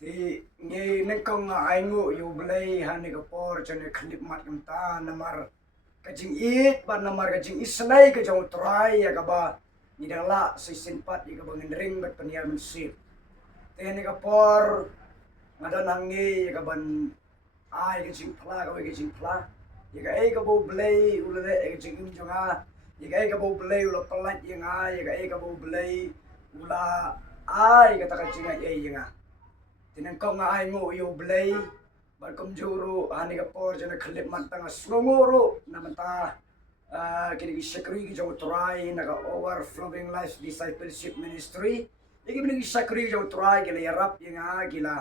Thì nghe nên công ai ngộ yêu blay hani ka por cho nên khlip mat kam ta namar ka jing it ba namar ka jing isnai ka jong try ya ka ba ni dang la si sinpat ya ka bangin ring bat panial man sip te ni ka por ngada nangi ya ka ban ai ka jing phla ka ka jing phla ya ka ai ka bo blay ula de ka jing im jonga ya ka ai ka bo blay ula palat ya nga ya ka ai ka bo blay ula ai ka ta ka jing ai ya nga tinan ko nga ay ngo yo blay bar kom juro ani ka por jana khlip man tanga snongoro namanta kini ki sakri ki jo try naga overflowing life discipleship ministry iki bini ki sakri jo try gila yarap yang gila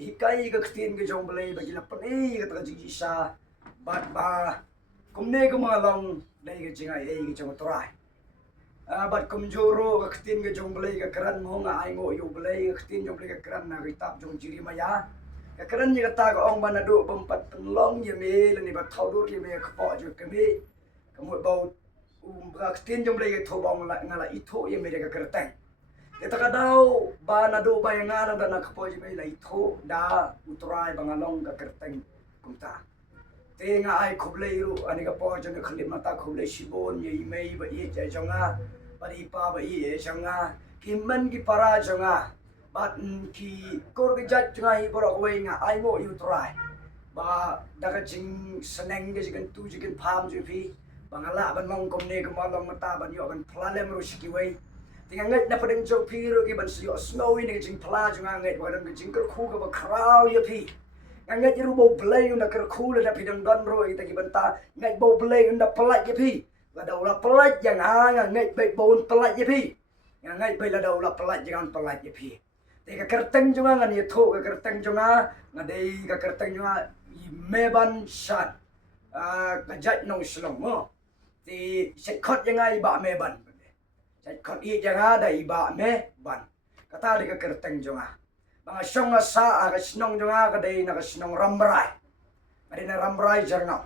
hikai ka ktin ki jo blay ba gila pani ka ta ji sa bat ba kumne ko mga long dai ka jinga ai ki jo try bat kumjuro ka ktin ka jong blay ka karan mo nga ay ngo yo blay ka ktin jong blay ka karan na kitap jong jiri maya ka karan ni kata ka ong manado bampat penlong ye me lani ba thaudur ye me ka po jo ka me ka mo bau ka ktin jong blay ka thobong la ngala itho ye me ka kerteng eta ka daw ba nado ba yang ngalang da na ka po ye me la itho da utray bangalong ka kerteng kumta te nga ai khublay ru ani ka po jong khalip mata khublay sibon ye me ba ye ja jonga pari pa ba i changa kimman ki para changa bat ki kor ki jat changa i boro we nga ai mo you try ba daga jing seneng ge jigen tu jigen pham ju phi bangala ban mong kom ne ko malong mata ban yo ban plalem ro shiki we tinga ngai na padeng jo phi ro ki ban sio snow ni jing pla changa ngai ba dang jing kor khu ga ba khrau ye phi ngai ru bo blay na kor khu le da phi dang don ro i ta ki ban ta ngai bo blay na pla ye phi là đầu là pelat yang ngay bay bồn pelat je pi ngay bay là đầu là pelat jangan pelat je pi te ka kerteng juga ngan ye tho ka kerteng juga ngadei ka kerteng juga meban shat ka jat nong slong mo ti set khot yang ai ba meban set khot i jangan dai ba me ban kata de ka kerteng juga bang song sa ka snong juga ka dei na ka snong ramrai ada na ramrai jarnau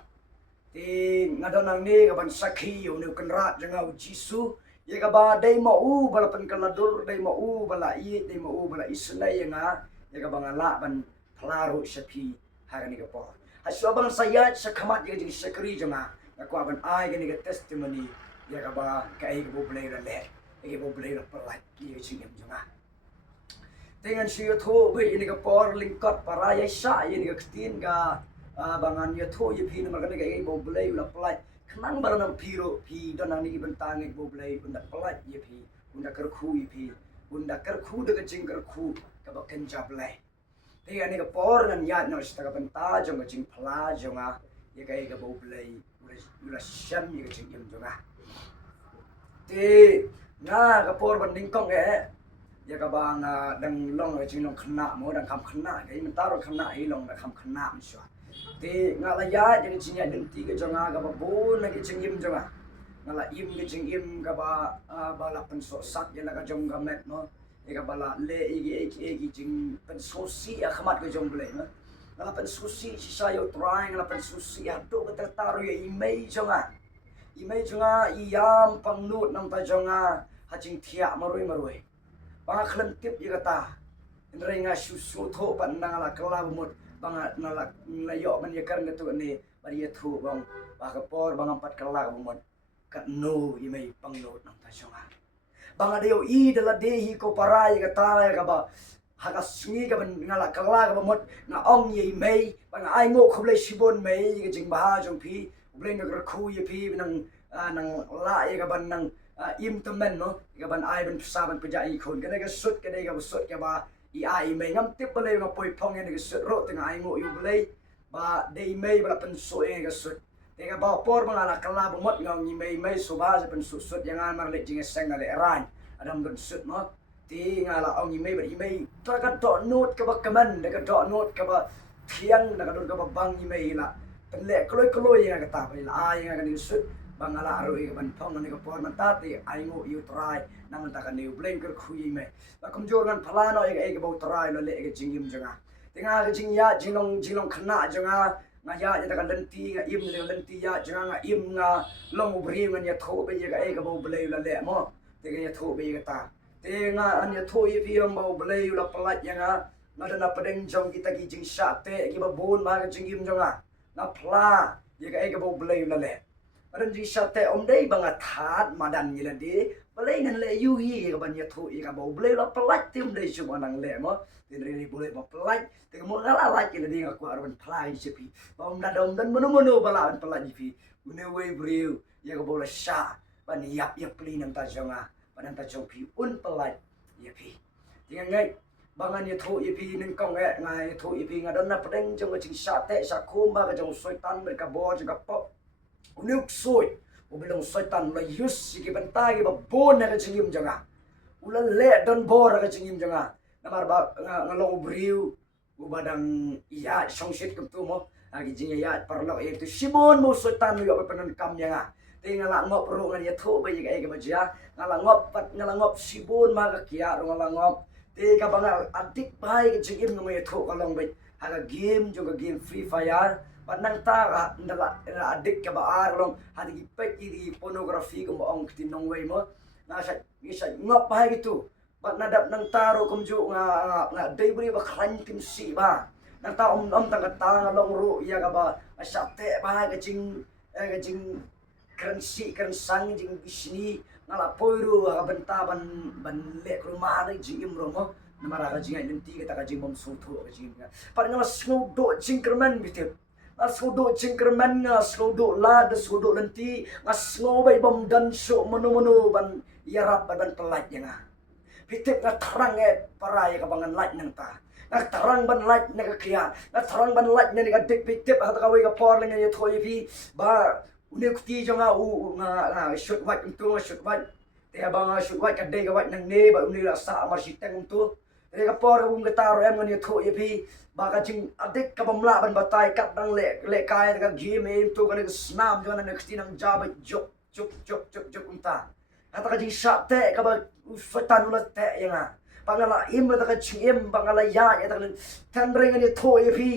ti ngadonang ni kaban sakhi unu kenrat jangau jisu ye ka ba dai mau balapan kaladur dai mau bala i dai mau bala isnai nga ye ka bangala ban phlaru sapi harani ka por haso bang sayat sa khamat ye jing sakri jama ko ban ai ga ni ka testimony ye ka ba ka ai bo blay ra le ye bo blay ra palat ye jing em jama dengan siyo tho be ni ka por lingkot para ye sa ye ni ka tin ga bangan ya tho ye phi na ka ga bo blay la palat kenang baranam piro pi donang ni bentang ek boblay bunda pelat ye pi bunda kerku ye pi bunda kerku de jing kerku ka ba kenja blay te ani ka por ngan ya no sta ka benta jong jing pla jonga ye ka boblay ula sham ye jing yem jonga te na ka por banding kong ye ka ba nga dang long jing long khna mo dang kham khna ke menta ro khna hi long da kham khna mi swa te ngala ya jadi cinya denti ke jonga ka ba bon lagi cingim jonga ngala im ke cingim ka ba bala penso sat ya ka jong ka met no e ka bala le igi jing penso si ya khamat ke jong ble no ngala penso si sa yo trying ngala penso si ya do ka taru ya imei jonga iyam pangnut nang ta jonga haching thia maroi ba khlam tip ya ka ta ndrenga susu tho pan nangala kala mut banga nalak layo man ye karna tu ni bari ye thu bang ba ka por bang empat kelak bumon kat no ye mai pangno nang ta songa banga deo I dala dehi ko parai ka ta ka ba haka sngi ka ban ngala kelak bumot na ong ye mai banga ai ngo khoble sibon mai ye jing ba jong phi ble na ka khu ye phi nang nang la ye ka ban nang im to men no ka ban ai ban sa ban pa i khon ka ka sut ka ka sut ka ba i ai mai ngam tip balai nga poi phong ni sut ro teng ai ngo yu balai ba dei mai bala pen so e ga sut te ga ba por bang ala kala bo mot ngam ni mai so ba sa pen sut yang an mar le jing seng ale ran adam don sut mo ti ngala ong ni mai ba i mai tra ka do not ka ba kaman da ka do not ka ba thiang da ka do ka ba bang ni mai la pen le kloi nga ka ta ba la ai nga ka ni sut bangala aro i ban phong ni ka por man ta ti ai ngo yu try nang ta ka ni blame ker khui me ba kum jor gan phala no e ba try lo le e jing im janga tinga ga jing ya jinglong khna janga nga ya ta ka lenti nga im le lenti ya janga nga im nga long bri nga ya tho be ga e ga bo blame la le mo te ga ya tho be ga ta te nga an ya tho ye pi am bo blame la pala ya nga ngada na padeng jong kita gi jing sate gi babun ma ga jing im jonga na pla ye ga e ga bo blay la le adan jing sate om dei banga that madan ni la de blay nan le yu hi ga ban ya thu i ga bo blay la plat tim dei chu manang le mo tin ri boleh ba plat te mo ngala la ki le di ga ku arban plai sepi om da dom dan mono bala an plat fi une we briu ye ga bo la sha ban yap yap pli nam ta jonga ban ta jong pi un plat ye pi tingan ngai bangan ye thu ye pi ning kong e ngai thu ye pi ngadon na padeng jong ching sate sa kumba ga jong soitan ber ka bo jong ka pop unuk soi ubilong soitan la yus ki bentai ba bon na ga chingim jonga ula le don bor ga chingim jonga namar ba ngalong briu ubadang iya songsit kum tu mo agi jing ya parlo e tu sibon mo soitan yo pa panan kam yanga ngala ngop ro ngan ye thu ba ye ga ba ja ngala ngop sibon ma ga kia ro ngala ngop te ka banga adik bai ke jing im ngai tho kalong bai haga game jo game free fire panang ta ndala adik ka ba ar long hadi ki pek di pornografi ko ong tin nong wei mo na sa ngop bai gitu pat nadap nang taro kum ju nga dei bri ba khan tim si ba nang ta om tang ka ta ngalong ru ya ka ba sa te bai ke jing keren si keren sang jing isni ngala poiru ga benta ban le rumah ni jing ro mo namara ga jing nanti kita ga jing mom sutu ga jing par ngala snow do jingkerman bitip na snow do jingkerman nga snow do la de snow do nanti nga snow bai bom dan so mono ban yarap ban pelat nga bitip na terang para ya ka bangan light nang ta na terang ban light na ka kya na terang ban light na ga dik bitip ha ka wi ga por lenga ye thoi bi ba uni kuti jonga nga shoot wat untu shoot wat te abang shoot wat kadai ga wat nang ne ba uni rasa amar siteng untu te ka por bum ga taro em ngani tho ye phi ba ka jing adik ka bamla ban batai kat dang le kai ka game em tu ka snam jona ne kuti nang ja ba jok unta ata ka jing shot te ka ba fatan ula te yanga pangala im ta ka jing em pangala ya ta tan reng ngani tho ye phi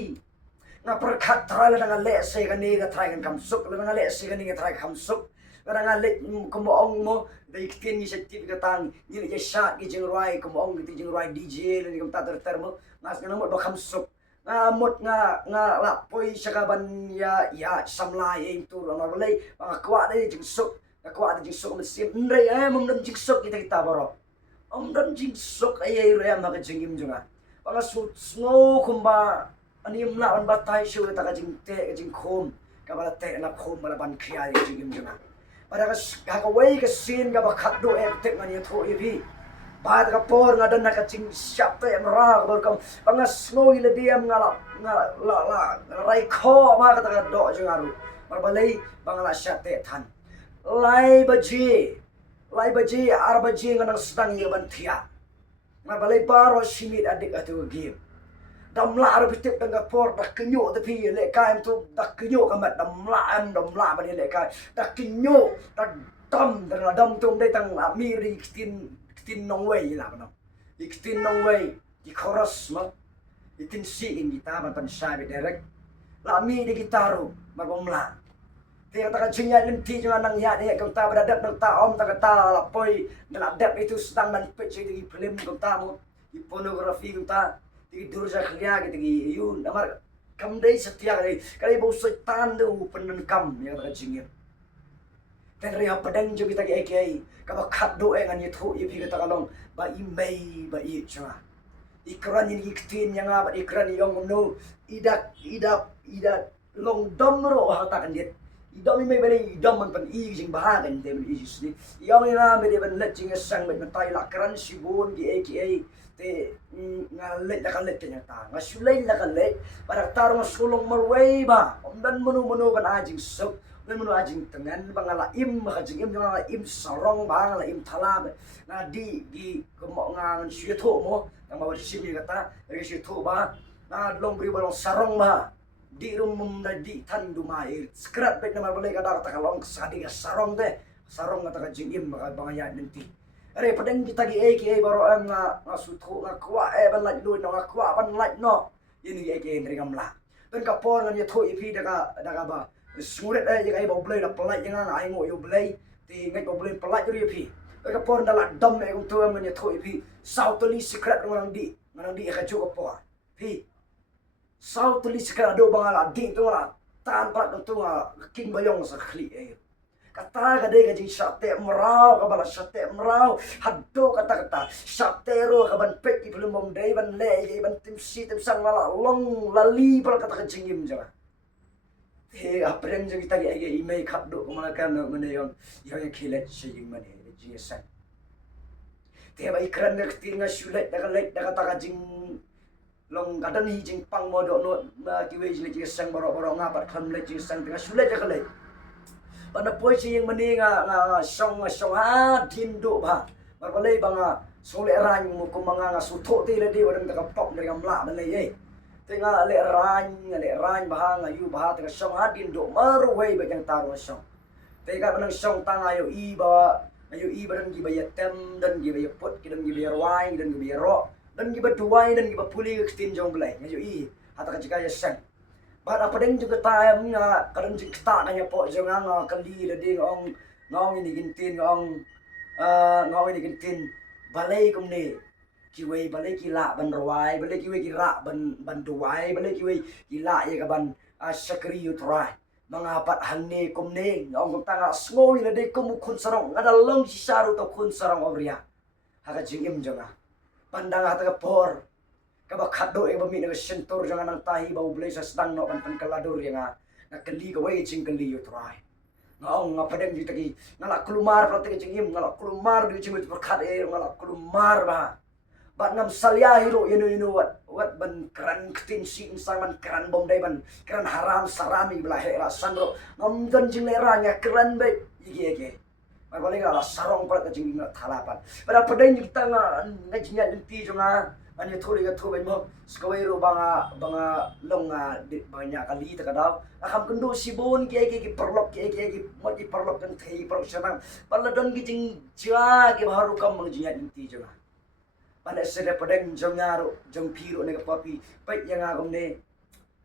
nga perkat try la nga le se ga ni ga try kan kam suk la nga le se ga ni ga try kam suk la nga le ko mo ong mo dai kin ni se tip ga tang ni le sha gi jing rai ko mo ong gi jing rai dj le ni kam ta ter mo ngas nga mo do kam suk nga mot nga la poi sa ka ban ya samla ye tu la ma le nga kwa dai jing suk nga kwa dai jing suk mo sim ndre mo ndam jing suk kita baro om ndam jing suk ay re ma ga jing im junga pa su snow kumba ani mla on batai shu ta ka jing te ka jing khom ka bala te na khom bala ban khia ye jing im juna para ka wei ka sin ka ba khat do ek te ngani tho ye bi ba ka por nga dan ka jing shap te mra bor kam panga snow ile diam nga la rai kho ma ka ta do jing aru mar balai bangala shap te than lai baji ar baji nga nang stang ye ban thia mar balai paro simit adik atu game dam la ar bitip dang por dak kenyo te pi le kai tu dak kenyo ka mat dam la ba le kai dak kenyo dak dam tum dai tang mi ri tin nong wei la no tin nong wei di chorus ma tin si in kita ban pan sai direct la mi di gitaru ma bom la te ta ka chinya lim ti jang nang ya ne ka ta berada nang ta om ta ka ta la poi dalam dep itu sedang man pecah di film ka ta mo di pornografi ka ta di durja khlia gitu yun amar kam dei setia kali bau setan tu penan kam yang tak jingir dan ria padang jo kita ke ka ba khat do ngan ye thu ye phi ka kalong ba i mei ba i chwa ikran ni iktin yang ba ikran yong no ida long dom ro ha ta kan dit idom mei bale idom man pan i jing ba kan de i sni yong ina me de ban let jing sang met tai la kran sibun di aka te nga let la kan let kanya ta nga sulay la kan let para taro nga sulong marway ba omdan munu kan ajing sok dan munu ajing tengan bangala im ka jing im nga im sarong bangala im thala na di ko nga syu tho mo nga ba simi kata re syu tho ba na long bri balong sarong ba di rum na di tan dumai skrat bet na balay ka ta kalong sadi ka sarong de sarong nga ta jing im ka bangaya nanti are padang kita gi aka baro am nga sutho nga kwa ban laj lui no nga kwa ban laj no ini aka ndri gamla dan ka por nga tho ipi daga ba smuret ai ga ba blai la palai nga ai ngo yo blai ti ngai ba blai palai ri ipi dan ka por ndala dom e kum tu am nga tho ipi sautoli secret ngang di ka chu ko por Hi, sau tulis ka do bangala ding tu ngala tan pra tu ngala king bayong sa khli eh. Kata ka de ka jing sate merau ka bala sate merau haddo kata satero ka ban pek ki belum mom dai ban le ban tim si tim sang ngala long lali pra kata ka jingim jama. He apreng jeng kita ge imei khaddo mana kan mane yon yang khilet sing mane jing san. Te ba ikran nek tinga sulet da lek da kata jing long kadan hi jing pang modo no ma ki we jing sang boro ngapat kham le jing sang tinga sulet da lek. Pada poi yang mane nga song ha dindo ba. Mar balai banga sole ran mo ko mga nga sutho ti le di wadang da pop dari amla mane ye. Tengah le ran bahang ayu bah tengah song hadin do maruway bagyang taro song. Tega manang song tang ayo iba dan giba ya tem dan giba ya pot dan giba ya wai dan giba ya ro dan giba duwai dan giba puli kestin jong belai ngayo i hata ka jika ya sang. Ba apa deng juga tayam nga kadang jing kta nanya po jong nga kali le ding ngong ini gintin ngong ini gintin balai kum ne kiwei balai kila ban rawai balai kiwei kira ban duwai balai kiwei kila ya ban sakri utrai mga pat hanne kumne ngong tanga sngoi na de kum kun sarong ngada long si saru to kun sarong obria haka jingim jonga pandang hata por kaba khaddo e bami na sentor jonga nang tahi bau blai sa sedang no pan kaladur ya nga kali ka wei jing kali utrai ngong ngapadeng di tagi ngala kulumar prate jingim ngala kulumar di jingim perkhat e ngala kulumar ba Bat ngam salya hiro inu wat ban keran ketin si insang ban keran bom dai ban keran haram sarami belah hera sandro ngam dan jing leranya keran baik ige mar paling ala sarong pra ka jing thalapan pada pedai ni tanga ngajnya limpi jonga ani thori ka thobai mo skawai ro banga longa banyak kali ta kadau akam kendo sibon ki perlok ki mo di perlok kan thei perlok sanang paladon ki jing ja ki baru kam ngajnya limpi jonga pada sede pedeng jongaro jong piro ne papi pai yang agom ne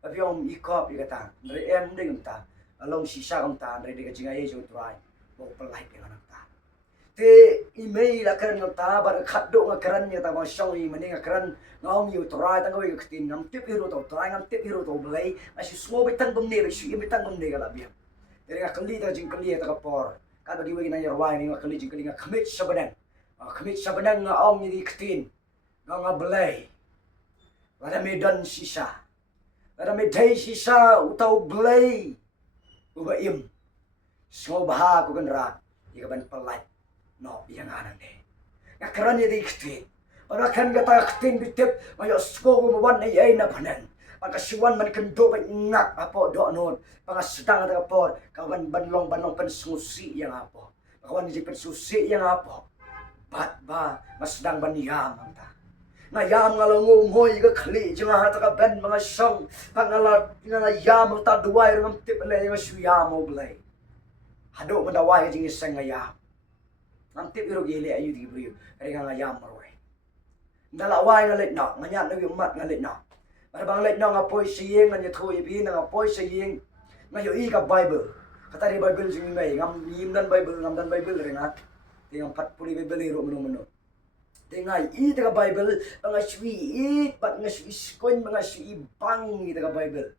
aviom ikop ikata re em ding ta along sisa kom ta re de jinga ye jong trai bo pelai pe anak ta te email akan ngata bar khaddo ngakaran ya ta ma shong i mani ngakaran ngong yu trai tang we kitin ngam tip hero to trai ngam tip hero to blai asi smo betang bom ne su i betang bom ne kala biam re ngakali ta jing kali ta kapor ka di we na yarwai ni ngakali jing kali ngakhmit sabadan khamit sabadan nga ong ni kitin nga belai wala medan sisa wala medai sisa utau belai ubaim so baha ko ganra igaban palai no yang anan de ngakaran ni kitin para kan gata kitin bitip mayo sko mo wan ay na panan pagkasiwan man kendo ba ngak apo do non pangasdang ta por kawan banlong pan susi yang apo kawan ni susi yang apo bat ba masdang baniyam ta ngayam ngalango ngoy ga khli jinga hata ka ben mga song pangala nga yam ta duwai ngam tip le nga suyam mo blai hado mandawai jing isang ngayam ngam tip iro gele ayu di brio re nga yam roy ndala wai nga let na nganya na mat nga let na bang let na nga poi siyeng nga thoi bi nga poi siyeng nga yo i ka bible kata di bible jing ngai ngam yim dan bible re nga tingang patpuli bible iro meno Tengah i taga Bible mga sui pat nga sui skoin mga sui bang i taga Bible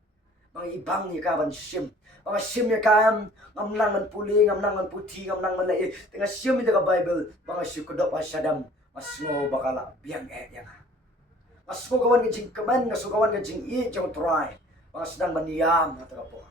mga ibang i kaban sim mga sim ya kam ngam lang man puli ngam lang man puti ngam lang man lai tengah sim i taga Bible mga sui kodop asadam mas ngo bakala biang yang mas ngo kawan ngajing kaman nga sukawan ngajing i jang try mga sedang maniyam taga po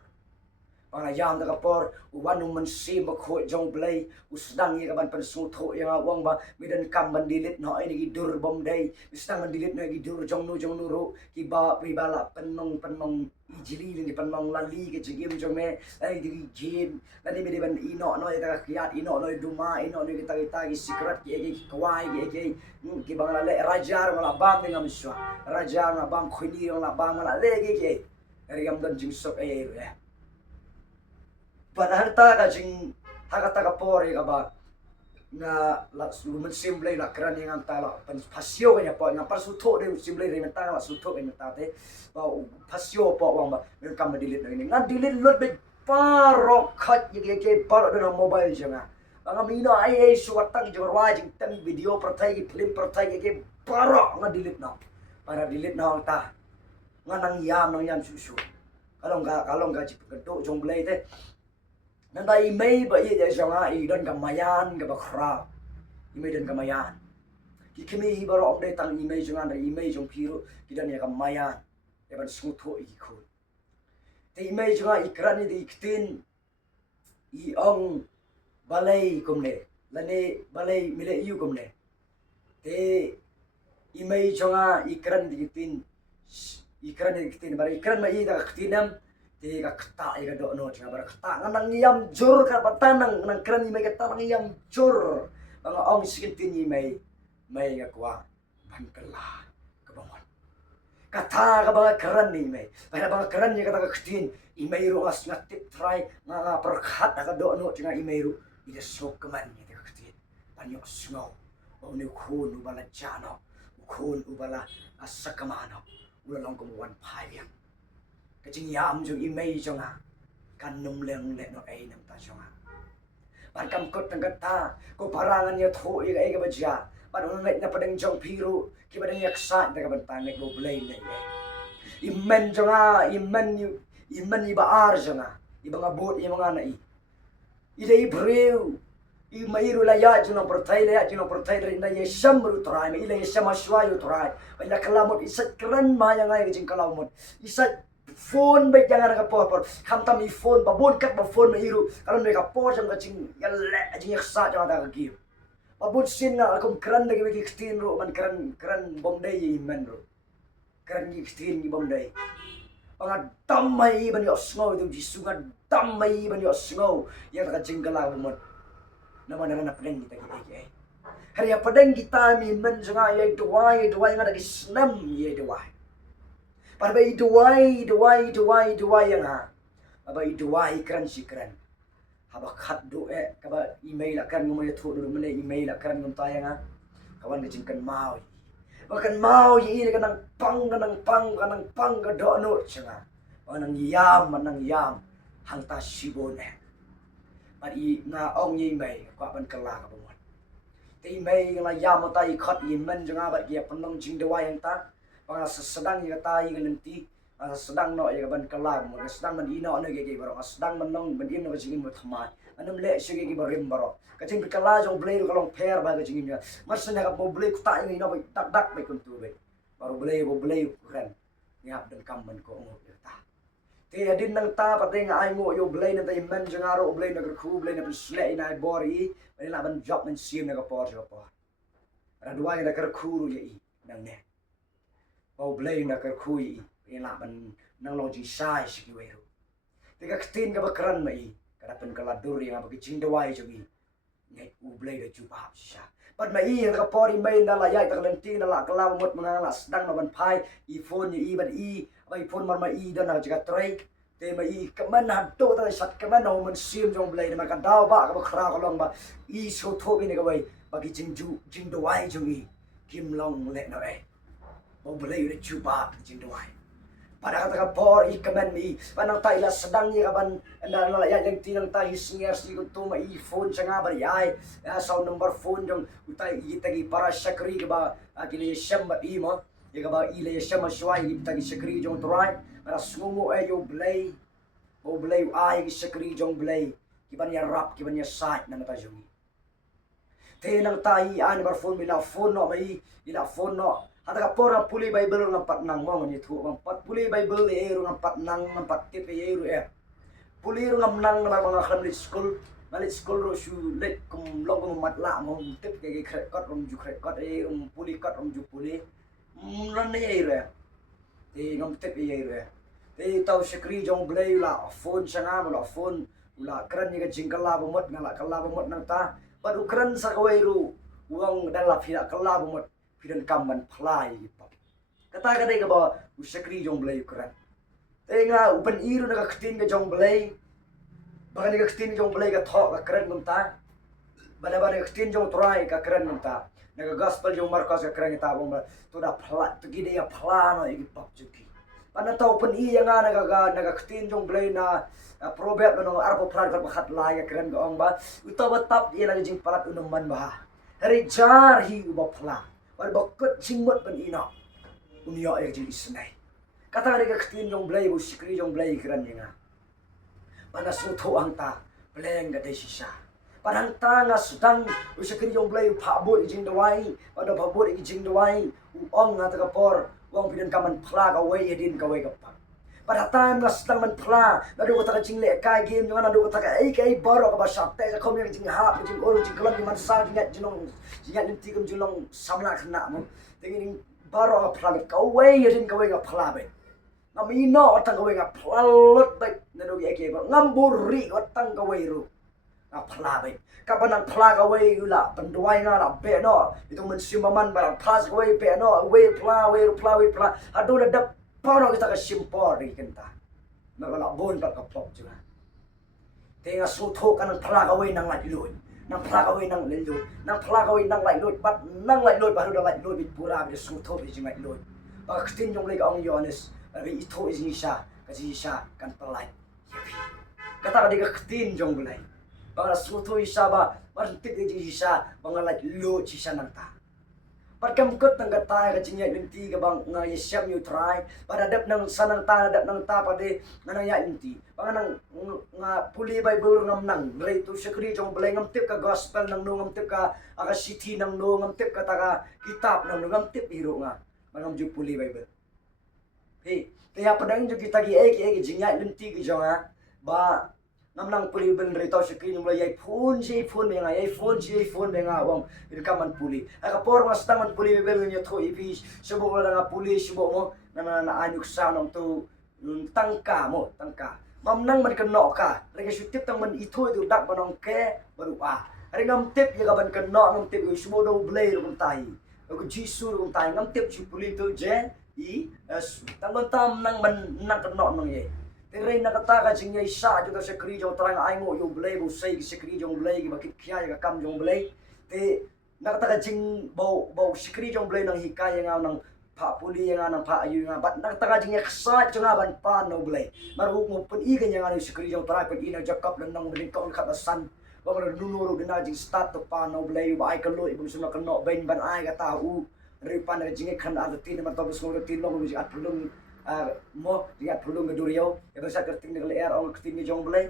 mga yam taga por uwanong man si makho jong blay usdang i kaban pansutho yang awang ba midan kam mandilit no ay nagidur bom day usdang mandilit no nagidur jong nuro kiba pribala penong ijili ni penong lali ke jigim jong me ay digi jin lani mi ban ino no ita kiat ino no duma ino no kita secret ki kawai ki bang le rajar wala bang ngam swa rajar na bang khuni wala bang wala le ki eri gam dan jing sok ay Padahal ta jing taga pore ka ba nga lumen simple la kran yang tala pan pasio nya po nga pasuto de simple re mata la suto nya tate ba pasio po wang ba men kam dilit na ini nga dilit lot be paro khat ye ke paro de mobile janga nga mino ai suwatang jorwa jing tan video pertai film pertai ke paro nga dilit na para dilit na ta nga nang yam susu kalong ga chip do jong blai te nan dai mai ba ye jonga I don kamayan ga ba khra imei don kamayan ki kimi hi baro om tang imei jonga da imei jong piro ki dan ya kamayan ya ban smutho I khul te imei jonga ikrani di iktin I ong balai kumne lane balai mile iu kumne te imei jonga ikran di iktin bar ikran ma I da ktinam te ka kta I ga do no jonga bar kta nang yam jur ka patanang nang kran imei ka tanang yam jur bang ong sikin imei mai ga kwa ban kala ka bangon kata ka ba kran ni imei bar bang kran ni ka ta ktin imei ro as ngatip try nga perkhat ka do no jonga imei ro ida sok keman ni ka ktin panyo snow o ni khun ubala chano khun ubala asakamano ulalong kumuan payang kajing yam jong imei jonga kan num leng le no ai nam ta jonga ban kam kot tang kata ko parangan ya tho I ga baja ban ngai na padang jong piru ki padang yaksa da ka bantang ngai go blai ne imen jonga imen I baar jonga I banga bot I mga nai idai breu I mairu la ya jino pertai rin na ye samru trai me ila ye sama swayu trai bala kalamot isat kran ma yang ai jing kalamot isat phone be jangan ka por kam tam I phone ba bon kat ba phone mairu kalau mereka po jam ka jing yalle jing yaksa jang da ka gi ba bon sin na akum kran da gi kistin ro man kran bom dai I men ro kran gi kistin gi bom dai Panga damai ban yo snow itu jisunga damai ban yo snow yang ka jing kalamot nama na padang kita ki hari ya padang kita mi men janga ye duai nga da snam ye duai par bai duai yang ha bai duai kran sikran haba khat do ka ba email akan ngum ye thu do mene email akan ngum ta yang ha kawan ke jingkan mau bahkan mau ye ka nang pang ka do no changa manang yam hang ta sibon I nga ong yi mai kwa ban kala ka bon te mai la ya ma tai khat yi men janga ba ye panong jing de yang ta pa sedang yi ta yi nanti sedang no ye ban kala mo sedang man ino no ge baro sedang man nong ban im no jing mo thama anam le shi ge barim baro ka jing kala jong blai ka long pher ba ga jing ni mas na ka bo blai ku ta yi no ba dak ba kun tu be baro blai kran ni hab dan kam man ko ngo ta te adin nang ta pateng ai ngo yo blai na tai men jangaro blai na khu blai na slei na bori ai na ban job men sim na ka por ra duai na kar khu ye I nang ne o blai na kar khu I ai na ban nang lo ji sai si we ro te ka ktin ka bakran mai ka pen kala dur yang ba ki jing duai jo gi ngai u blai da ju ba sha pat mai ka pori mai na la yai ta len ti na la kala mot mang la sedang na ban phai I phone I ban I bai phone mar mai dan na jaga trai te mai kaman na to ta sat kaman no man sim jong blai na ka daw ba ka khra ka long ba I so tho ni ka bai ba ki jing do wai jong I kim long le no ai bo blai yu chu ba jing do wai pada kata ka por I kaman mi panang tai la sedang ni ka ban na la ya yang tinang tai singer si ko mai phone changa bar yai sound number phone jong utai I tagi para sakri ka ba akili sham ba I mo Ika ba ile sama swai ipta ki sakri jong trai mara sungu yo blai o blai ai ki sakri jong blai ki ban ya rap ki ban ya site na mata jongi te nang tai an bar phone bila phone no mai ila phone no hata ka pora puli bible ngapat nang mo ni thu ngapat puli bible e ru ngapat nang ngapat tip e ru puli ru ngam nang na mga khamli school malit school ro shu let kum long kum mat la mo tip ke kret kot rum ju kret kot e puli kot rum ju puli lan ye re te ngam tep ye re te tau sakri jong blai la phone sanga la phone la kran ni ga jingkala ba mot ngala kala ba mot nang ta ba ukran sa kawai ru uang dala phira kala ba mot phiran kam ban phlai kata ka dai ka ba sakri jong blai ukran te nga upan iru na ka ktin ga jong blai ba ni ka ktin jong blai ka tho ka kran ngam ta ba na ba ni ka ktin jong trai ka kran ngam ta naga gospel yung Marcos ka kran ta bong to da pla to gide ya plano igi pap juki pana tau pen iya nga naga ktin jong blay na proverb no arpo plan ka khat la ya kran ga ong ba utawa tap iya na jing palat unum man ba hari jar hi uba pla war bakut jingmot pen ina unia ya jing isnai Kata dia ketin jong belai bu sikri jong belai keran nga. Mana suto ang ta beleng ga dei sisa. Padang ta nga sudang sikri jong belai phabot jing dawai, pada phabot jing dawai, ong nga ta kapor, wong pidan kaman phla ka wei edin ka wei ka pa. Pada time nga sedang man phla, nadu ka ta jing le kai game jong nadu ka ta ai baro ka ba shap te ka khom yang jing ha jing ol jing kelam man sa jing ninti kum julong samla khna mo. Tengin baro ka phla ka wei edin ka wei ka phla be. Ngamino otang kawai nga plalot baik nado gi eke ngamburi otang kawai ru nga phla baik kapan ang phla kawai ula penduai nga la be no itu mensimaman barang phlas kawai be no we phla adu da dap paro kita ka simpor di kenta nagala bon pa kapok juga tenga suto kanang phla kawai nang lai lui nang phla kawai nang lelu nang phla kawai nang lai lui bat nang lai lui baru da lai lui bit pura bi suto bi jingai lui ba kristin jong lai ka ong yones Abi itu isya kasi isya kan pelai. Kata dia ketin jong belai. Bangla sutu isya ba martik di isya bangla lo isya nanta. Parkam kot nang kata ka jinya linti ka bang nga isyam you try pada dap nang sanang ta dap nang ta pade nang ya linti. Bang nang nga puli bible ngam nang re tu sekri jong belai ngam tip ka gospel nang no ngam tip ka aka city nang no ngam tip ka ta ka kitab nang no ngam tip hiro nga. Bangam ju puli bible. Kaya padang jo kita gi eki jingai linti gi jonga ba namlang puli ben rito sikri nyumla yai phone menga wong irkaman puli aka por mas taman puli bel nyo tho ipi subo nga puli subo mo na anyuk sa nong tu tangka mamnang man keno ka rega sutip tang man ito itu dak banong ke baru ngam tip ya ban keno ngam tip subo do blay rum tai ko jisu rum tai ngam tip si puli tu je tam nang man nang keno nang ye terai nakata ka jing ye sa ju sa kri jo trang ai ngo yo blai bu sei se kri jo blai ki bakit kya ya kam jo blai te nakata ka jing bau sikri jo blai nang hikaya nga nang pa puli nga nang pa ayu nga bat nakata ka jing ye sa jo nga ban pa no blai maru mo pun i ga nga sikri jo tra pa ina jakap nang bin kong khatasan ba nunuro gina jing start to pa no blai ba ai ka lo ibung suna kano bain ban ai ka tau ripan na jinge kan ada tin ma tabus mo tin long mo at pulung mo lihat pulung geduriau ya basa kerting na leer ong kerting ni jong blay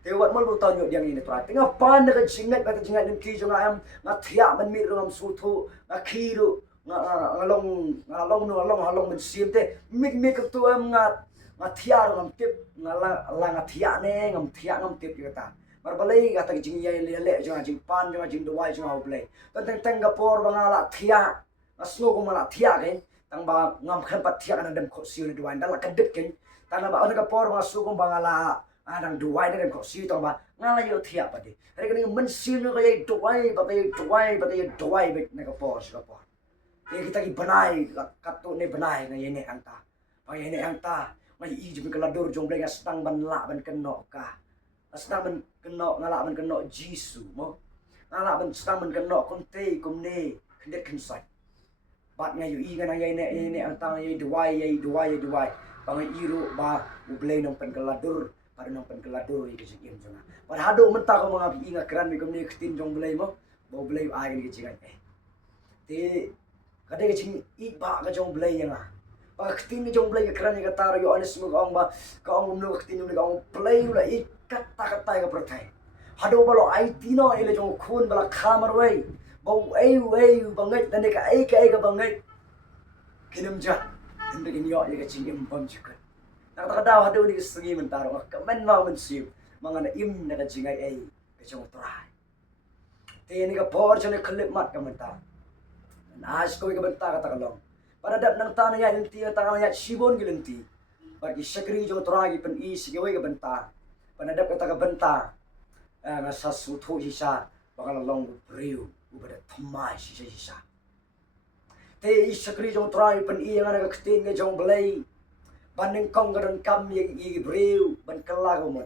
te wat mo butan yo diang ini tra tinga pan na jingat ba jingat nim ki jong am nga thia man mi rom suthu nga khiru nga long men sim te mik ka tu am nga thia rom tip nga nga thia ne ngam thia ngam tip kita marbalai kata jing ye le jong jing pan jong jing dwai jong au blay teng ga por bangala thia aslo ko mala thia ke tang ba ngam khan pat thia kana dem ko siu ni duan dala kadet ken tana ba ka por ma su ko bangala adang duai dem ko siu tong ba ngala yo thia pa de re ka ni men siu no ka ye duai ba be na ka por ka por ye kita ki banai ka to ne banai na ye ne anta pa ye ne anta mai i ju ka ladur jong ble ga stang ban la ban keno ka stang ban keno ngala ban keno jisu mo ngala ban stang ban keno kon te kom ne khendet khen sai bat nga yu i nga nang yai ang yai duwai bang iru ba ublay ng pangkaladur para ng pangkaladur i kasi im jona para hado man ta ko mga inga kran mi kumni ktin jong blay mo bo blay ay ni jingan te kade ka ching i ba ka jong blay nga pa ktin ni jong blay ka kran ni ka taro yo anes mo ka ong no ktin ni ka ong blay ula i kata ka pertai hado balo ai tino ile jong khun bala khamar wei bau ai bangai dan ka ai ka bangai kinam ja hindi kinyo ya ka chingim bam chikan nakakadaw hado ni sungi mentaro ka man ma man sim mga na im na ka chingay ai ka chong try te ni ka por chane khlip mat ka menta nas ko ka benta ka takalong para dap nang tanay ya linti ta ka ya sibon gilinti bagi sakri jo try pen i sigaway ka benta panadap ka ta ka benta nga sa suto isa baka long riu ubada thamai sisa te isakri jong try pan i nga nagaktin nga jong blay baning kong gadon kam i breu ban kalago mo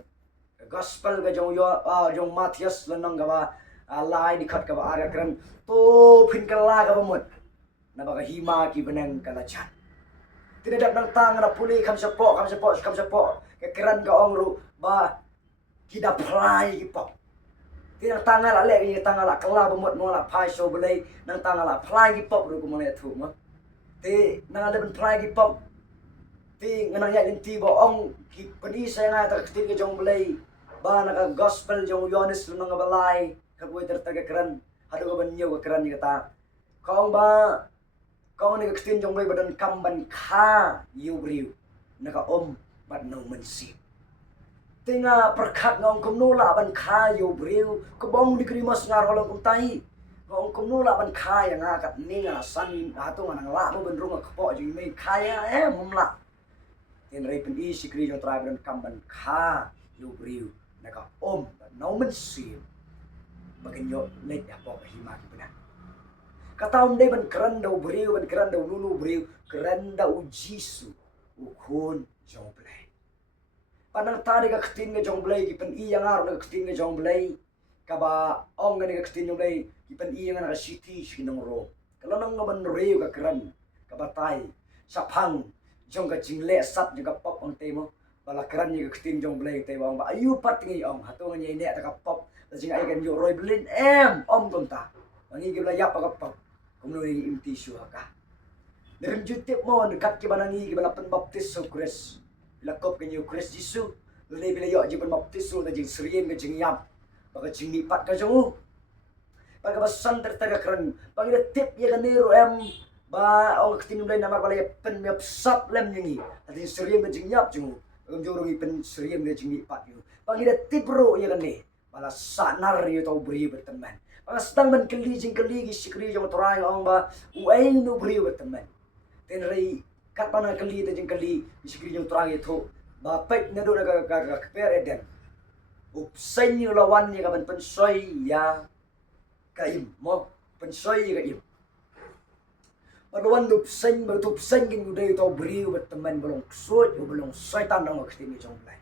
gospel ga jong yo jong Matias lanang ga lai di khat ka ba ara kran to phin kalaga mo na baka hima ki banang kalachan tinadap nang tang na puli kam sa po ka kran ga ong ru ba kida play ki po tinang tangala le ni tangala kala bomot mo la phai so belai nang tangala phai gi pop ru ko mo ne thu mo te nang ale ben phai gi pop Ti ngananya inti boong ki penisa nga ta tin ka jong blay ba naka gospel jong Yohanes lunang nga balay kagoy taga kran hado ka banyo ka kran ni kata kaong ba kaong ni ka tin jong blay badan kamban ka yubriu naka bat no mansi tinga perkat ngong kumnula ban ka yubriu kubong di krimas ngar holong kumtai ngong kumnula ban kaya nga kat ninga sanin ato nga nang la mo ban runga kapo jing may kaya mumla in repen isi krijo tribe dan kamban ka yubriu naka no mansi bagin yo let ya po hima kipina kataon day ban keranda ubriu ban keranda lulu ubriu keranda ujisu ukun jong blay panang tadi ka ketin nga jong blay kipan iya nga ro ketin nga jong blay kaba ong nga nga ketin jong blay kipan iya nga naka city sinong ro kalau nang nga ban reu ka keran kabatay sapang jong ka jingle sat juga pop ang temo bala keran ni ka ketin jong blay temo ba ayu pat ngi ong hato nga ine ta ka pop sing ay kan yo roy blin tonta mangi gibla yap ka pop kumno ni imti shu ka Dalam jutip mo dekat ke banangi ke balapan baptis so Chris. Bila kop ke new Chris Jisu. Lele bila yo jiban baptis so na jing seriem ke jing yap. Baka jing nipat ka jong. Baka basan tertaga keren. Bagi tip ya kan niru ba ong ketinu lai namar balai pen miap sap lem nyangi. Ati seriem ke jing yap jong. Bagi jorong pen seriem ke jing nipat yo. Bagi tip ro ya kan ni. Bala sanar yo tau beri berteman. Baka sedang men keli jing keli gisikri jong torai ong ba uain no beri berteman. Tenrai katana kali te jeng kali isikri jeng terang itu bapak na do na kaper eden upsay ni lawan ni kaban pensoy ya kaim mo pensoy kaim Padawan upsay bertupsay gin uday to beriu berteman belong suot o belong setan nang maksini jong play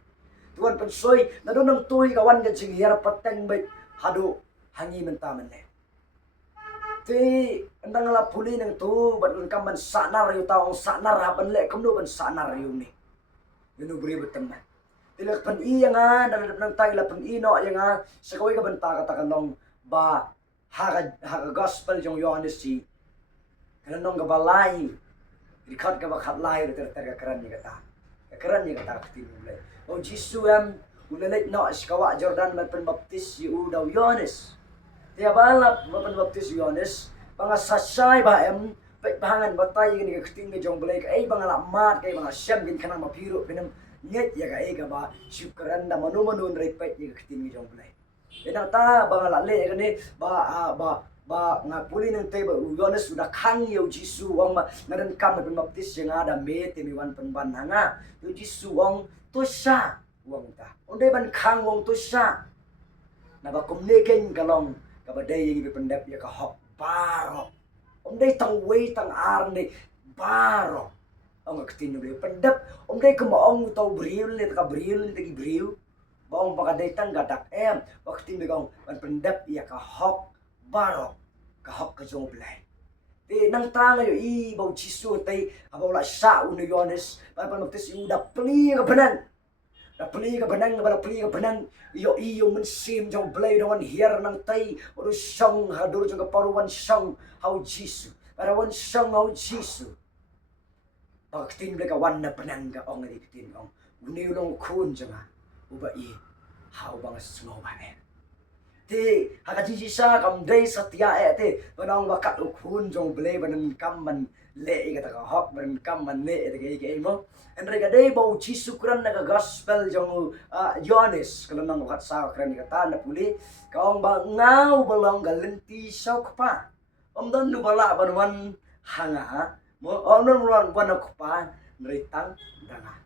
tuan pensoy na do nang tuy kawan ka jeng hiar pateng baik hado hangi mentaman le ti andang la puli nang tu bat kamban sanar yu taong sanar haban le kumno ban sanar yu ni yunu beri berteman tilak pen i nga dalam nang tay la pen i no nga sa kaway ka banta ka takanong ba ha gospel jong Yohanes si kanong ga balay dikat ka ba khatlay ter ka karan ni kata karan ni kata tinulay o Jisu ulalay no iskawa Jordan man pen baptis yu daw Yohanes Tiya balap mapan baptis Yohanes mga sasay ba pagbangan batay gini ka keting jong blay ay mga lamat kay mga siyam gin kanang mapiro pinam nyet ya ka ba syukuran da manu-manu repet ya keting jong blay ina ta mga lale gani ba nga puli ng teba Yohanes sudah kang yo Jisu wang ngadan kam mapan baptis yang ada me timiwan penban nga yo Jisu wang tusa wang ta onde ban kang wang tusa na ba kumneken kalong kabaday yung ipipendap ya kahok baro day tangway tang aran day baro ang agtin yung pendap day kumaong tau briul ni taka briul ni tagi briul baong pakaday tang gadak waktin bigong pendap ya kahok baro kahok ka jong blay nang tanga yo bau Jisu tay abaw la sa uno Yohanes magtis yung dapli ka banan Dapli ka banang balapli ka banang iyo mensim jong blay dawan hier nang tay oro siyang hadur jong kaparuan siyang how Jisu parawan siyang how Jisu pagtin blay ka wan na banang ka ong nalipitin ong uniyo nang kun jong ubai how bang sungoban ti hakaji sa kamday sa tiya ti panang wakat ukun jong blay banan kamman le ka ta hok banan kamman le ta mo Andre kadai bau Jisu kran na gospel jong Yohanes kalau nang wakat sa kran kata na puli kaong ba ngau balong galenti sa pa dan nu bala banwan hanga mo non ron wan pa nritang danga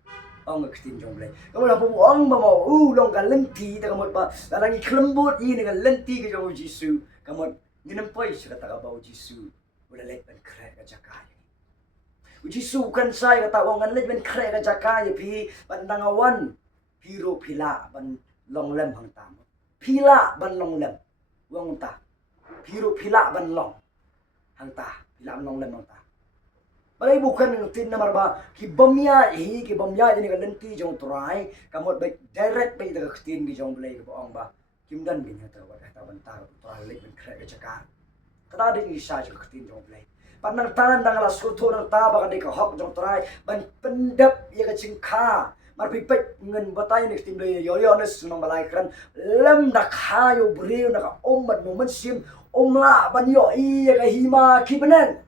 ong kestin jong blay kamu la ong ba mo long galenti ta kamot ba dalang iklembut ini galenti ke jong Jisu kamot ginampoy sa kata bau Jisu wala let ban kre ka jakay Jisu kan saya kata wangan let ben kre ka jakay pi pandangawan piro pila ban long lem hang tam pila ban long lem wang ta piro pila ban long hang ta pila ban long lem hang ta balay bukan ng tin na marba ki bamya ni kalenti jong turay kamot ba direct ba ita tin di jong blay ka boong ba kimdan bin ta wa ta ban ta turay let ben kre ka jakay kata din isa jong tin jong blay panang tandang ala suto nang taba ka hok jong trai ban pendap ya ka cingkha mar pipet ngen batay ni tim le yoyones nang balai kran lem da khayo briu na ka ommat mo man sim omla ban yo iya ka hima kibanan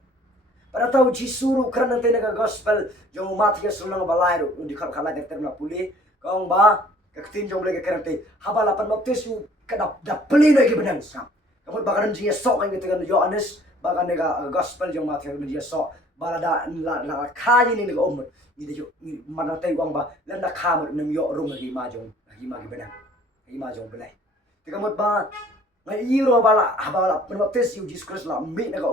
pada tahu jisuru kran nanti na gospel jong Matius nang balai ro di khap khala ter na puli kong ba ka tin jong le ka kran te habala pan baptis kadap da peli na kibanan sa kamu bakaran dia sok ang dengan Yohanes bakan nega gospel yang mati dia sok balada la kaya ni nega omot ni dia mana tai wang ba landa kamut nem yo rung lagi majong benang majong belai tikamot ba ngai iro bala penbaptis yu Jesus Christ la mi nega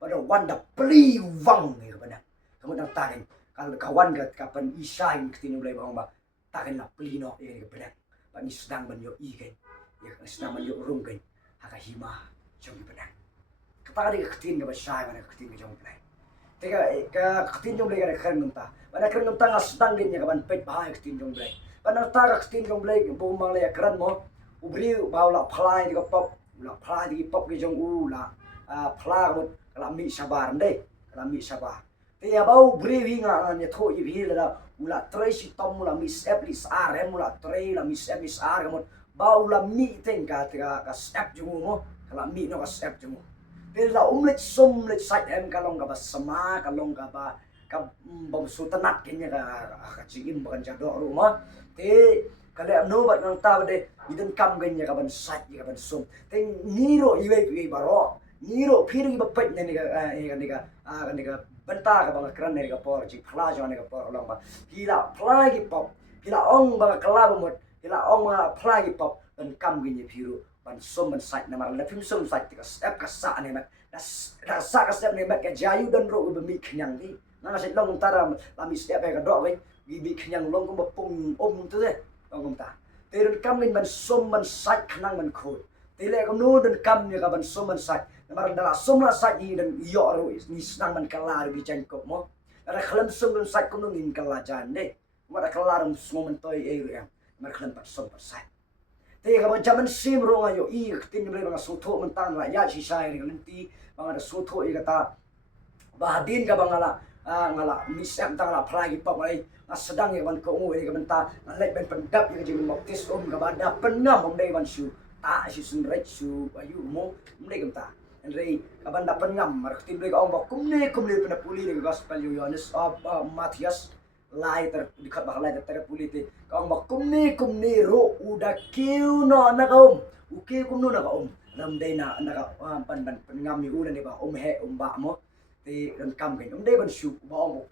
pada wanda peli wang ni benang kamu nang takin kalau kawan kapan isai ketinu belai bang ba takin la peli no ni benang ba ni sedang ban yo i kan ya sedang ban yo rung kan haka hima jong benang kata dia ketin ke basai mana ketin ke jong belai tega ka ketin jong belai ka keren nunta pada keren nunta ngasdang din ya kaban pet bahai ketin jong belai pada ta ka ketin jong belai bo mang le keren mo ubri baula phlai di pop la phlai di pop ke jong la phla mo kala mi sabar de kala mi sabar te ya bau ubri wi nga nya tho i bi la ula trei si tom la mi sep li sar em la trei la mi sep mi sar mo bau la mi teng ka sep jong mo kala mi no ka sep jong bila umlet som let sait em kalong ka ba sama kalong ka ba ka bom sutanat kenya ka chigim ban ja do ruma te kale no bat nang ta de idan kam genya ka ban sait ka ban som te niro iwe pi baro niro phiri ba pet ne ka benta ka bang kran ne ka por chi phla jo ne ka por long ba hila phla gi pop hila ong ba kala ba mot hila ong ma phla gi pop dan kam genya phiru ban som ban sait na mar la phim som sait ka step ka sa ne mat da sa ka step ne mat ka jayu dan ro ba mi khnyang ni na sa long tara la mi step ka do ga bi khnyang long ko ba pung tu de long ta te ren kam min ban som ban sait khnang ban khot te le ko no dan kam ne ka ban som ban sait na mar da som la sait ni dan yo ro ni snang ban kala bi jan ko mo da khlam som dan sait ko no nin kala jan de ma da kala rum som man toy e ro mar khlam pat som pat sait te ka ban jaman sim ro nga yo i tin bre nga so tho man tan la ya si sai ri nanti bang ada so tho i kata bahadin ka bangala ngala misam tang la phlai pa mai sedang ya ban ko ngoi ka benta lek ben pendap ya jing baptis ka bada penam om dei ban su ta si sun rech su ayu mo dei kam rei ka banda penam mar tin bre ka ong ba kumne pena puli ni gospel Yohanes Matius lai ter dikat bakal lai ter puli te ka ong ba kumne ro uda kiu no na ka uke kum no na ka ram dei na ka pan ngam yu na ni ba he ba mo te dan kam gen dei ban su ba ong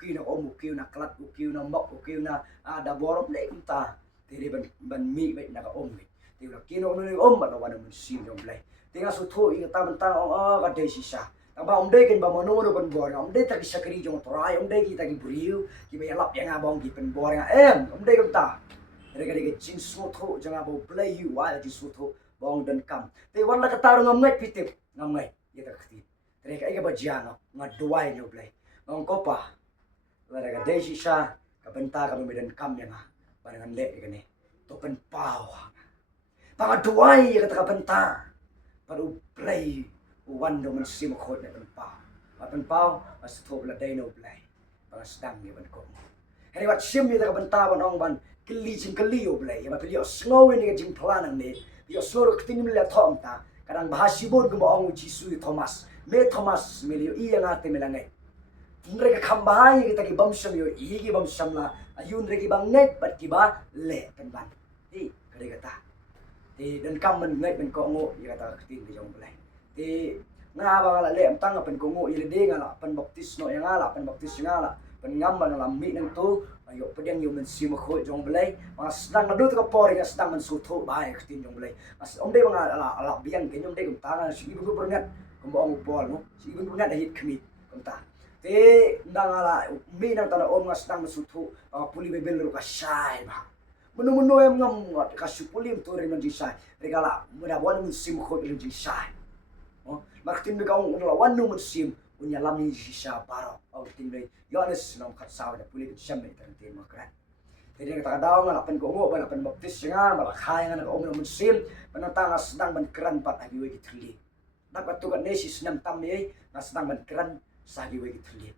kiu na klat kiu na mok kiu na da borom dei kum ta te dei ban mi be na ka te la kino no ba no ban mun sim dong blai te nga su tho i ta ban ta ka dei si sa ba om dei ken ba mo no ban bor om dei ta ki sakri jong torai om dei ki ta ki briu ki ba lap yang abong ki pen bor nga om dei kum ta rega jin su tho jang abo play you wa ji su tho bong dan kam te wan la ka taru ngam ngai pitip ngam ngai ye ta khti rega ai ba jang nga duai no blai ngom ko pa la rega dei si sa ka benta ka me dan kam yang ba ngan le ke ne to pen pau pa duai ye ka benta paru play wan do man sim khot ne pen pau as tho la dei no blai ba sedang ye ban ko hari wat sim ye ka benta ban ong ban keli yo blai ya ba yo snow ni ka jing plan ne yo snow ko tin le thom ta kadang bahasibon ko ong jisu Thomas me yo iya ngate melangai tinre ka khambahai kita ki bamsam yo i ki bamsam la ayun re ki bang net pat ki ba le pen ban ti kare kata ti dan kam men ngai ben ko ngo ya kata tin ki jong blai ti nga ba la le am tang pen ko ngo i le de nga pen baptis no yang ala pen baptis nga la pen ngam ban la mi nang tu ayo pedang yo men sim kho jong blai mas sedang adu ka por nga sedang men su tho bai tin jong blai mas om de bang ala biang ke nyom de kum ta na si ibu berngat kum ba ong pol mo si ibu berngat hit kemi kum ta te ndang ala mi nang tana om nga sedang men su tho puli bebel ro ka sai ba menu em ngam ngot ka su puli to re men ji sai regala muda wan men sim kho re ji sai mak tin de ka ong la wan nu men sim punya lami sisa paro au tin dei Yohanes nom khat saw da puli cham me tan tin makran jadi kata daw nga pen ko ngo ba pen baptis nga ba khai nga ko om sim panata nga sedang ban keran pat abi we kitli dapat tu kan nesis nam tam ni nga sedang ban keran sagi we gitli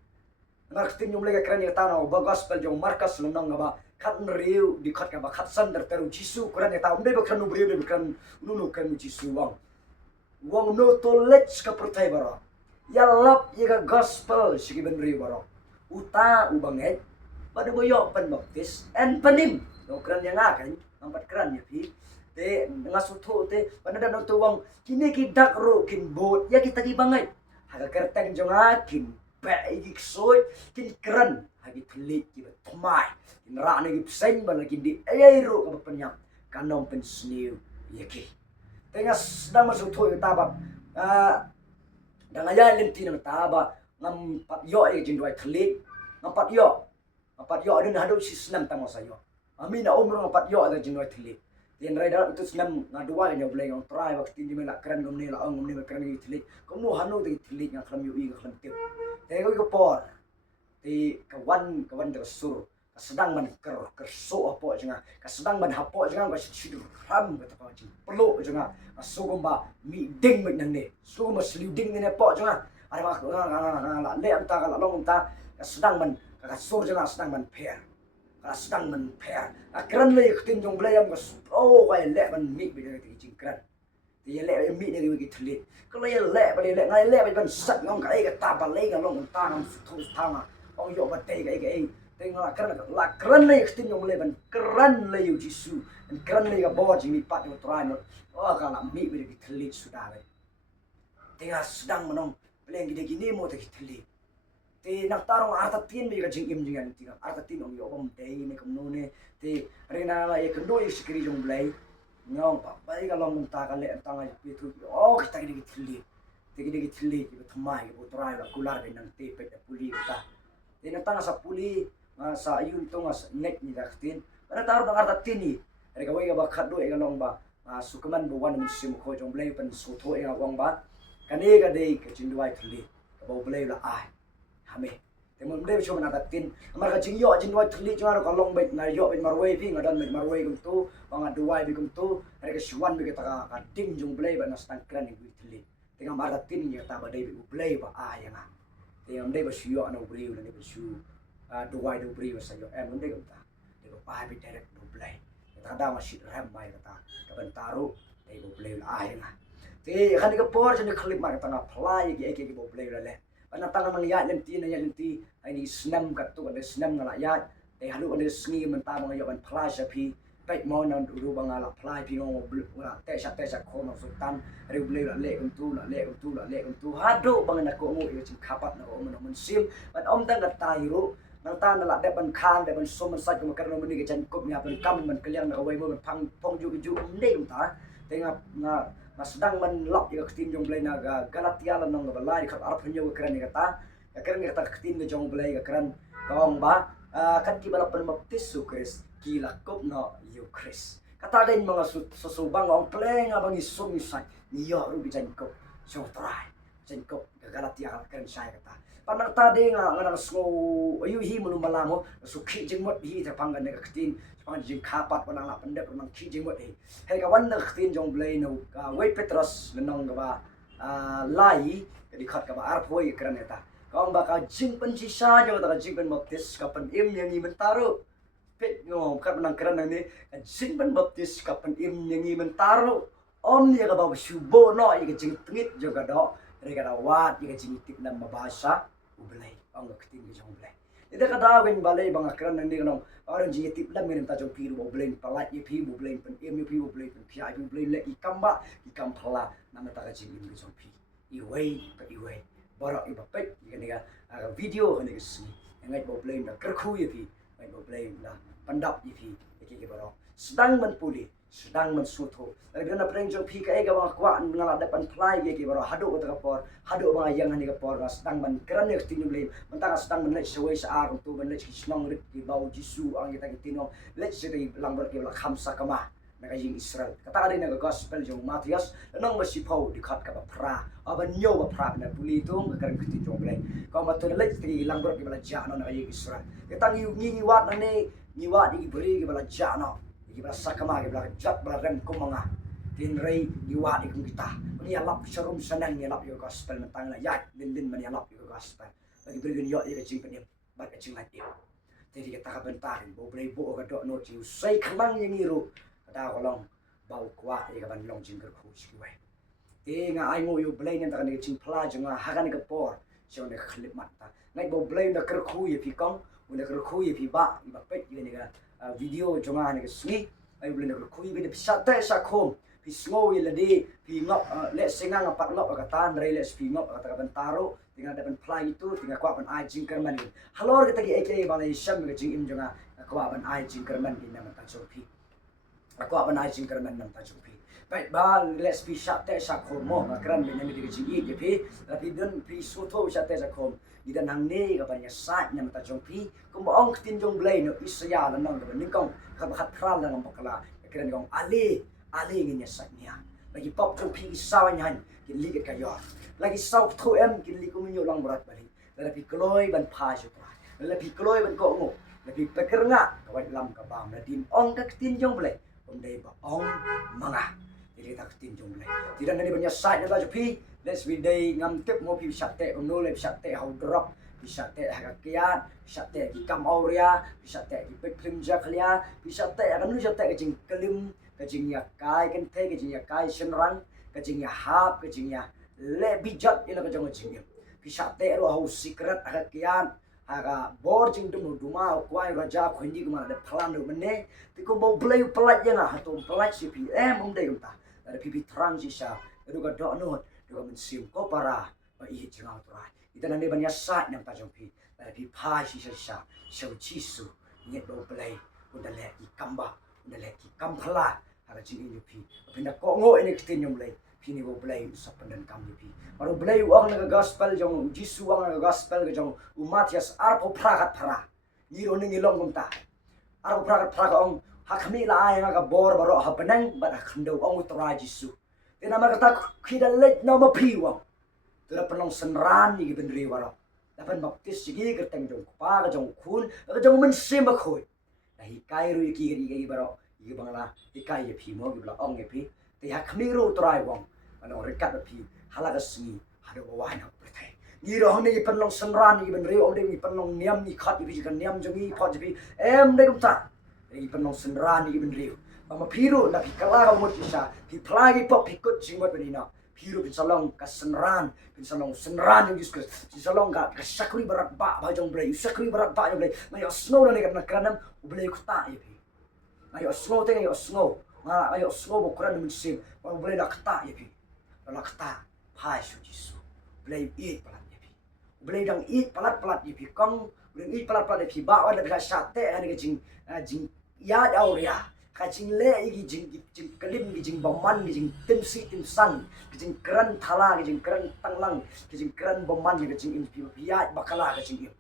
nak tin yum lega kran yata no ba gospel jong markas lunong ba khat riu di khat ka ba khat san der teru jisu kuran yata umde ba kran riu de kran nunu kan jisu wang no to lech ka pertai baro ya lap ye ka gospel sigi ben riu baro uta ubanget pada boyo pen baptis en penim no kran yang akan nampat kran ya pi te ngasuto te pada dan to wang kini kidak ro kin bot ya kita di bangai haga kerteng jong akin pe gi soy kin kran hagi telit ki tomai kin ra ne gi psen ban lagi di ro ka penyap kanom pen sniu yaki tengas sedang masuk tu tabak dan ayah lenti nang taba ngam pat yo e jindoi telit ngam pat yo adun hadu si senam tamo sayo amina umur ngam pat yo ada jindoi telit Yan ray dalam itu senam ngadua yang boleh yang try waktu ini melak keren gomni la ong gomni keren gi telit komu hanu de telit yang klam yu i klam tip te ko por ti kawan de sur sedang man kerso apo jenga sedang man hapo jenga ba sidu ram kata pa jing perlu jenga sugumba mi ding mit nang ne sugumba sliu ding ne po jenga ada mak la le anta kala long anta sedang man ka sur jenga sedang man pair sedang man pair keren le tin jong blayam ka oh kai le man mi bi de jing keren ti le mi ne gi thlit ko le ba le ngai le ba ban sat ngong ka ka ta ba le ga long ta ngam thu thanga ong yo ba te ga tengok keren lagi kestin yang mulai ban keren lagi Yesus dan keren lagi bawa jimi pat yang terakhir oh kalau mi beri telit sudah le tengah sedang menong peleng gini mau tak telit te nak tarung arta tin beri jingim jingan tengah arta tin ong yo bom tei ne kamno ne te rena la ye kendo ye sikri jong blai ngong pa bai kalau munta kale antang aja pitu oh kita gini telit te gini telit itu thamai itu terakhir kular benang te pet puli kita te nak tang sa puli sa ayun to nga nek ni daktin para taro bang arta tini re ka wai ba khadu e galong ba sukaman bo wan sim ko jong blai pen so tho e wang ba kane ga dei ka chinduai thli ka bo blai la ai hame te mon blai chom na tin amar ka jingyo chinduai thli jwa ka long bet na yo bet marwei pi ngadan bet marwei kum tu bang aduai bi kum tu re ka shwan bi ka ka ting jong blai ba na stang kran ni thli te ga mar tin ni ta ba dei bi blai ba ai nga te am dei ba shio ana blai na ni ba shu duwai du beri sayo munde kata de pa bi direct du play kata da masih ram mai kata kaban taru de bu play la ai nga te kan ka por jeni clip ma kata nga play gi bu play la le ana tang man ya lenti ai ni snam kat tu ada snam ngala ya te halu ada sngi menta bang yo ban play sapi pek mo nan du bang ala play pi ngom wala te sa ko no sultan re play la le tu hadu bang na ko mo yo cin kapat na o man sim ban om tang ka tairu nang tan la de ban khan de ban som man sai ko kar no mani ke chan kop nya ban kam man kaliang na wai mo ban phang pong ju ne ta te nga sedang man lok yo tin jong blai na ga galatia la nong ba lai khat arap nyo kran ni kata kata tin jong blai ga kran kaong ba kan ki bala pan baptis su kris ki la kop no yo kris kata den mga susubang ong pleng abang isum isai ni yo ru bi chan kop so try chan kop ga galatia kran sai kata panang tadi nga ngo ayu hi mulu malamo sukhi jingmot hi ta pangan ne katin pangan jing kapat panang la pendek panang ki jingmot hi he ka wan katin jong blai no wei petros lenong ka ba lai di khat ka ba ar phoi kran eta kong ba ka jing pen si sa jo ta jing pen baptis ka pen im yang ni mentaro pet ngom ka panang kran ni jing pen baptis ka pen im yang ni mentaro om ni ka ba subo no i ka jing tngit jo ka do re ka wat i ka jing tip na mabasa ubelai ang katin gi jong blai ida ka dawin balai bang akran nang ni kanong orang ji tip lam ngin ta jong piru bo blai palat ye pi bo blai pen em ye pi bo blai pen pi ai bo blai le ikamba ikam phala nama ta ka jing gi jong pi iwei bara i ba pek ni ga video ni ga sni ngai bo blai na kerkhu ye pi ngai bo blai na pandap ye pi ki bara sedang menpuli sedang mensuto karena pernah jong pi ka ega bang kwa ngala depan fly ge bara hadu ta kapor hadu bang yang ni kapor sedang men kerana tin blame mentang sedang men sewai sa tu men kisnong rit di bau jisu ang kita tino let's say lang ber ke la khamsa kama naga jing Israel kata ada naga gospel jong Matias nang masipau di khat ka pra aban nyo ba pra na puli tu ngakar kitin jong blame kau matur let's say lang ber ke bala jano naga jing Israel kita ngi wat na ni ngi wat di beri ke bala jano ibra sakama ibra jat bra rem ko mga tinrei iwa di kita ni alap sharum sanang ni alap yo gospel mentang la ya din man alap yo gospel lagi berikan yo ya kecing penyem bat kecing lagi jadi kita kabentarin bo blay bo ka do no jiu sai khamang yang iru kada kolong bau kwa ya kaban long jing ker khu chi wai te nga ai ngo yo blay nen ta kan kecing pla janga hakan ke por siang ne khlip mat ta ngai bo blay na ker khu ye pi kong una ker khu ye pi ba pet ye ne ga video jonga ne ke sni ai blay na ker khu ye sa ta sa khom pi sngo ye ladi pi ngop le singa ngapat ngop ka tan rei le pi ngop ka bentaro tinggal dapat fly itu tinggal kuat ban ai jing kerman ni halor kita gi aka balai sham ga jing im jonga kuat ban ai jing kerman ni nam ta chopi kuat ban ai jing kerman nam ta chopi baik ba let's be shot te sak khomo ga kran ben ni jing i pi tapi don pi soto shot te sak khom idan hang ne ga ban ya sa nam ta chopi kum ong tin jong blai no isya la nang ga ni kong ka khat kral la ngam bakala kran gong ali ngin ya sak nia lagi pop chopi sawan han kin liget ka yor lagi sau thu em kin li kum nyu lang berat bali tapi kloi ban pha ju pra tapi kloi ban ko ngo tapi peker nga ka wat lam ka bam na din ong ka tin jong blai om dei ba ong manga jadi tak tin jong blai tidak ngani banyak side na pi let's be day ngam tip mo pi shat te om no le shat te how drop bisa te ha kian bisa te ki kam auria bisa te ki pek klim ja khlia bisa te akan nu ja te jing kelim ka jing ya kai kan te ka jing ya kai senrang ka jing ya hap ka jing ya le bijat ila ka jong jing bisa te ro hau secret ha kian aga bor jing dum duma kwai raja khondi kuma de plan do mene ti ko mo blai pelat yang ha to pelat si pi om de ta ada pipi terang si sa do ka do no do ka men sim ko para ba i jing out right ita nani ban ya sa nam ta jong pi pi pa si sa shau chi su nyet do blai unda le i kamba unda le ki kampala ara jing ni pi pinda ko ngo ini kitin yom blai pi ni bo blai sa pandan kam ni pi baru blai uang na gospel jong jisu uang na gospel ke jong umatias arpo prakat pra ni ro ni long gum ta arpo prakat pra ong hakmi la ai nga ka bor baro ha panang ba khndo ong utra jisu ina ma kata khidalek no ma pi wang tera penong senran ni ben riwara dapat baptis sigi kerteng jong pa ka jong khun ka jong men sim ba khoi hi kai ru ki gi baro gi bangla hi kai ye phi mo gi bla ong ye phi te ha khmi ru trai wong ano rekat phi hala ka sni hado wa na prthai ni ro hne gi penong senran ni ben ri ong de gi penong niam ni khat gi kan niam jong gi phot ji em de kum ta gi penong senran ni ben ri ma phi ru na phi kala ka mo ti sa phi phla gi pop phi kut jing wat ni na hiru bin salong ka senran yang diskus si salong ka sakri berat ba jong blai sakri berat ba jong blai na yo snow na ne kranam blai ku ta ye pi na yo snow te yo snow ma yo snow bo kran min sim ba blai la kta ye pi la kta phai su jisu blai i palat ye pi blai dang i palat ye pi kong blai i palat ye pi ba wa la shat te ani ke jing ya au ya kacing le igi jing kelim jing boman jing tim san jing keran thala jing keran tanglang jing keran boman jing impi biat bakala jing im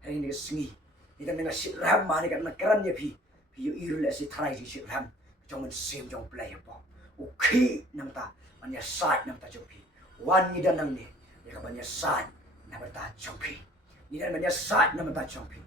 hari ni singi ida dengan sit ram ma ni kan keran ye pi yu iru le si thrai ji sit ram jong sim jong play apa ukhi nam ta manya sat nam ta jong pi wan ni dan nang ni ya ka manya sat nam ta jong pi ni dan manya sat nam ta jong pi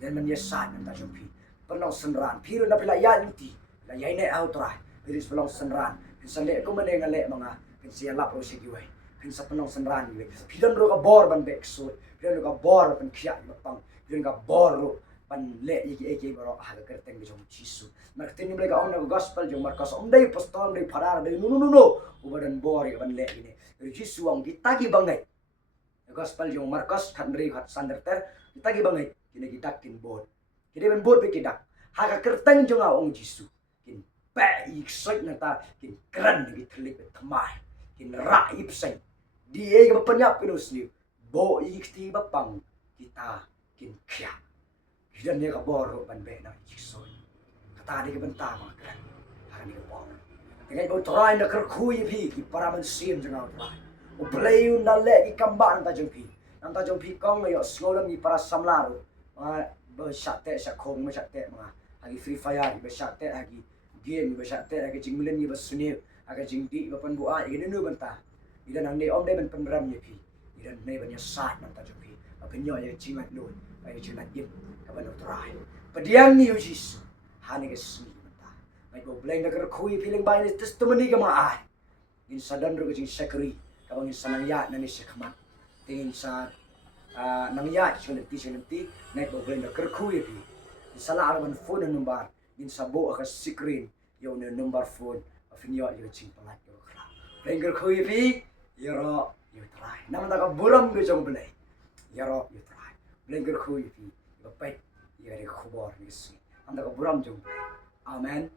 dan manya sat nam ta jong pi penong senran piru na pila ya inti la yai ne au tra piris pelong senran pin le ko mene ngale mga pin sia la pro si giwe pin sa penong senran giwe pidan ro ka bor ban bek so pidan ro ka bor ban khia mapang pidan ka bor ro ban le iki baro ha ka kerteng jong jisu mar tin ni ka on na gospel jong markas om dei pastor dei parar dei no ubadan bor ban le ini jisu ang ditagi bangai gospel jong markas khat ri khat sanderter ditagi bangai kini kita tin bor kini ben bor be kidak ha ka kerteng jong ong jisu kin pa iksoi na ta kin kran ni thlik thamai kin ra ipsai di e ga panyap pinus ni bo ikti ba pang kita kin khia hidan ne ka bor ban be na iksoi kata di ka benta ma kran ha ni ka bor ngai bo trai na kar khui phi ki para man sim jang out ba o play na le ki kamban ta jong phi nam ta jong phi kong yo sngol ni para samlaru ba sate sa khong ma sate ma agi free fire ba sate agi game ba sate agi jinglen ni ba sunil aga jingdi ba pan bua igi nu banta ida nang ne om de ban panram ye pi ida ne ban ya sat nam ta jo pi ba penyo ye jingat lu ba ye jingat yin ka ban trai padiang ni usis hani ke sni banta mai go bleng na kar khui feeling ba ni testimony ka ma ai in sadan ro jing sakri ka bang sanang ya na ni sekhamat tingin sa nang ya sunti naik boblin na kerku ya pi salah araban phone number in sabo ka screen yo ne number phone afinyo yo ching palat yo kra lengger khu ya pi yaro yo try nam da ka buram ge jong blai yaro yo try lengger khu ya pi yo pai ya re khubor ni si nam da ka buram jong blai amen